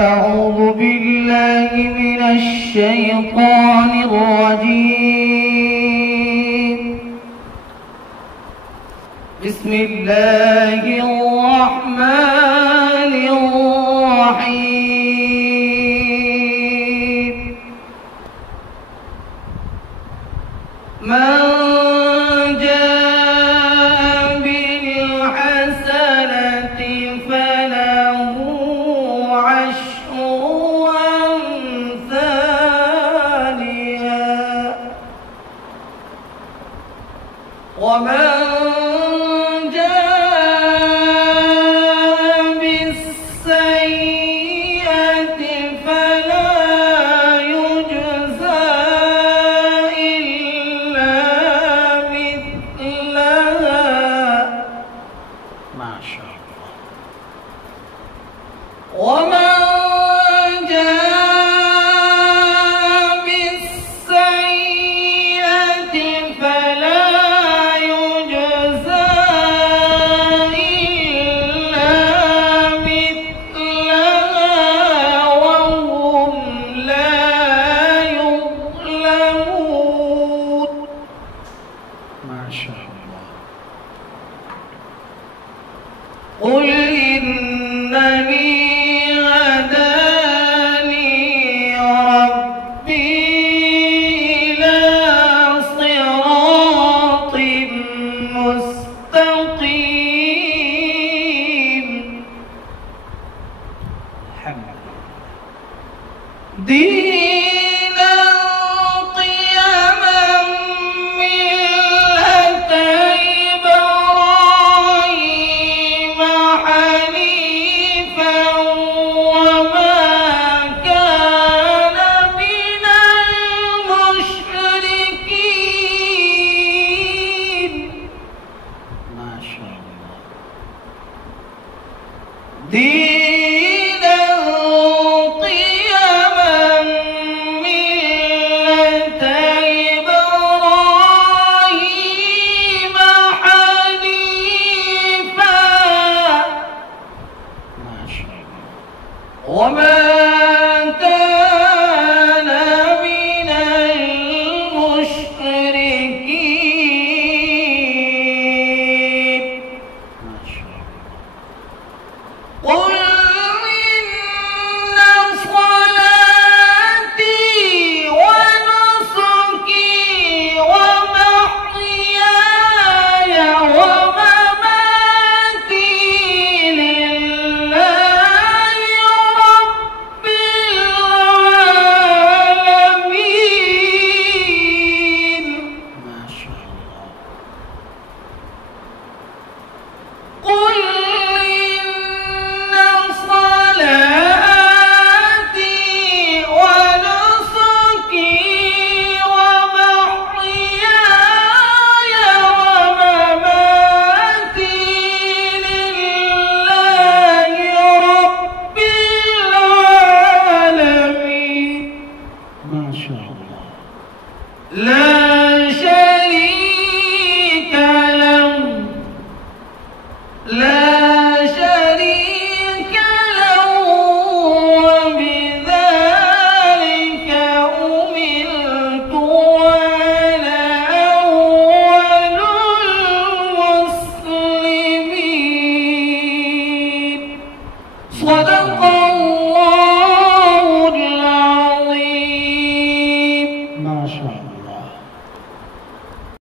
أعوذ بالله من الشيطان الرجيم. بسم الله الرحمن الرحيم. من جاء بالحسنة فله عشر أمثالها ومن قل إنني هداني ربي إلى صراط مستقيم دينا قيما ملة إبراهيم حنيفا وما كان من المشركين. ما شاء الله. دينا قيما ملة إبراهيم حنيفا ما شاء الله وما كان من المشركين. ما شاء الله. قل إن صلاتي ونسكي ومحياي ومماتي لله رب العالمين. ما شاء الله. قل إن صلاتي ونسكي ومحياي ومماتي لله رب العالمين. ما شاء الله. لا شريك له لا شريك له وبذلك أمرت وأنا أول المسلمين. صدق الله العظيم. ما شاء الله.